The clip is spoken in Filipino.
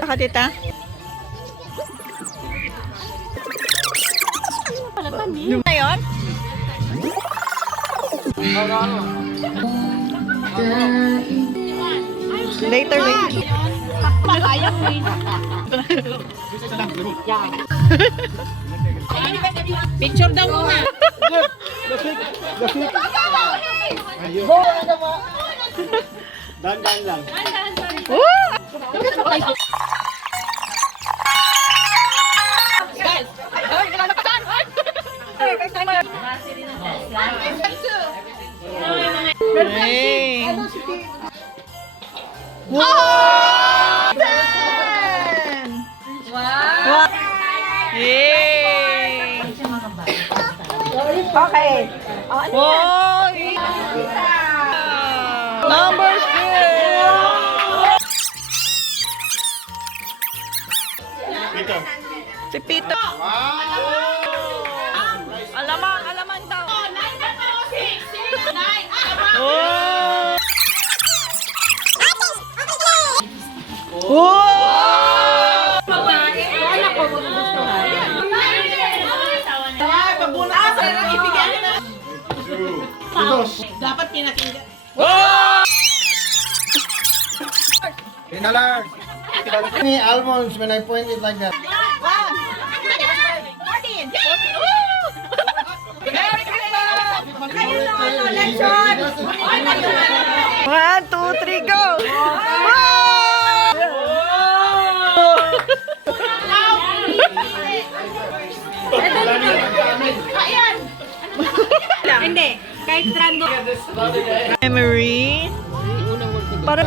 Baka tita? Yung na yun? Later. Malaya mo eh. Picture daw muna. Dandan lang. Hey. Wow! 10! Wow! Yay! Okay. Wow! Numbers good! Ito. Si Pito. Alaman daw. Oh! Oh! Dapat pinakinggan. Oh! Pinalar. Any almonds when I point it like that. One, two, three, go! Hindi. Kahit random. Memory. Para